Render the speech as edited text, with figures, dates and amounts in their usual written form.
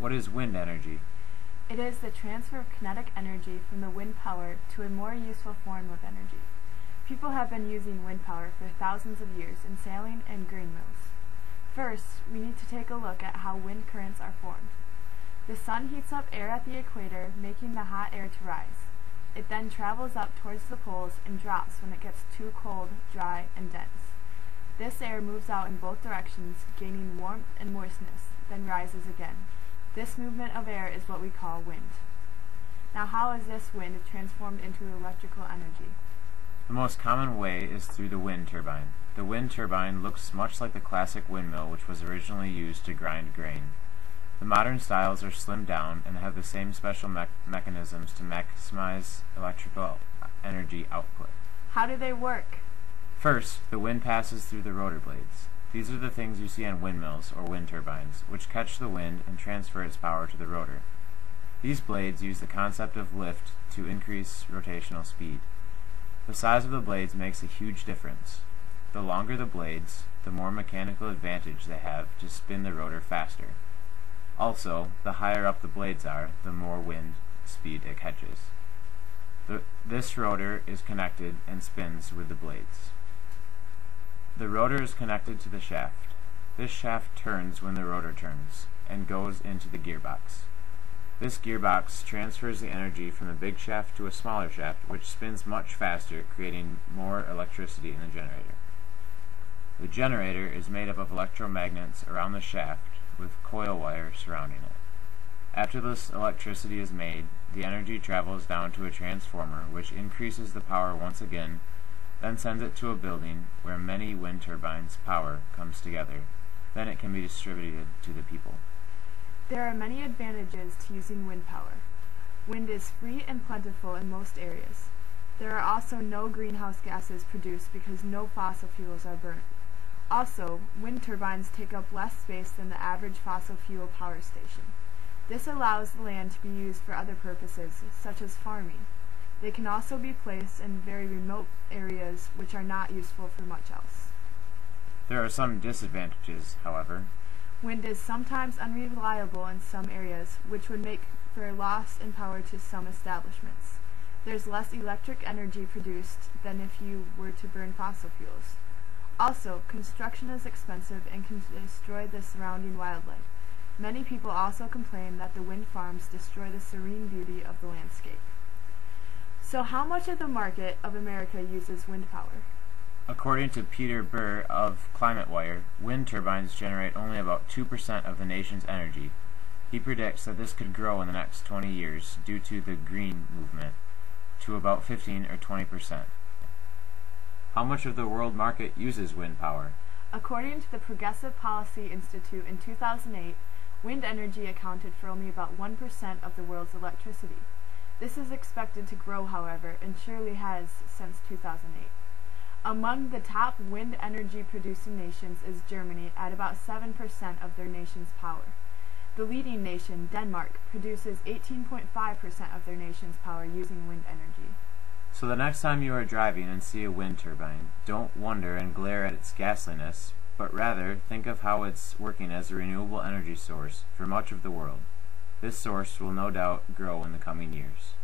What is wind energy? It is the transfer of kinetic energy from the wind power to a more useful form of energy. People have been using wind power for thousands of years in sailing and grain mills. First, we need to take a look at how wind currents are formed. The sun heats up air at the equator, making the hot air to rise. It then travels up towards the poles and drops when it gets too cold, dry, and dense. This air moves out in both directions, gaining warmth and moistness, then rises again. This movement of air is what we call wind. Now, how is this wind transformed into electrical energy? The most common way is through the wind turbine. The wind turbine looks much like the classic windmill, which was originally used to grind grain. The modern styles are slimmed down and have the same special mechanisms to maximize electrical energy output. How do they work? First, the wind passes through the rotor blades. These are the things you see on windmills or wind turbines, which catch the wind and transfer its power to the rotor. These blades use the concept of lift to increase rotational speed. The size of the blades makes a huge difference. The longer the blades, the more mechanical advantage they have to spin the rotor faster. Also, the higher up the blades are, the more wind speed it catches. This rotor is connected and spins with the blades. The rotor is connected to the shaft. This shaft turns when the rotor turns and goes into the gearbox. This gearbox transfers the energy from the big shaft to a smaller shaft, which spins much faster, creating more electricity in the generator. The generator is made up of electromagnets around the shaft with coil wire surrounding it. After this electricity is made, the energy travels down to a transformer, which increases the power once again, then sends it to a building where many wind turbines' power comes together. Then it can be distributed to the people. There are many advantages to using wind power. Wind is free and plentiful in most areas. There are also no greenhouse gases produced because no fossil fuels are burnt. Also, wind turbines take up less space than the average fossil fuel power station. This allows the land to be used for other purposes, such as farming. They can also be placed in very remote areas which are not useful for much else. There are some disadvantages, however. Wind is sometimes unreliable in some areas, which would make for a loss in power to some establishments. There's less electric energy produced than if you were to burn fossil fuels. Also, construction is expensive and can destroy the surrounding wildlife. Many people also complain that the wind farms destroy the serene beauty of the landscape. So how much of the market of America uses wind power? According to Peter Burr of ClimateWire, wind turbines generate only about 2% of the nation's energy. He predicts that this could grow in the next 20 years due to the green movement to about 15 or 20%. How much of the world market uses wind power? According to the Progressive Policy Institute in 2008, wind energy accounted for only about 1% of the world's electricity. This is expected to grow, however, and surely has since 2008. Among the top wind energy producing nations is Germany at about 7% of their nation's power. The leading nation, Denmark, produces 18.5% of their nation's power using wind energy. So the next time you are driving and see a wind turbine, don't wonder and glare at its ghastliness, but rather think of how it's working as a renewable energy source for much of the world. This source will no doubt grow in the coming years.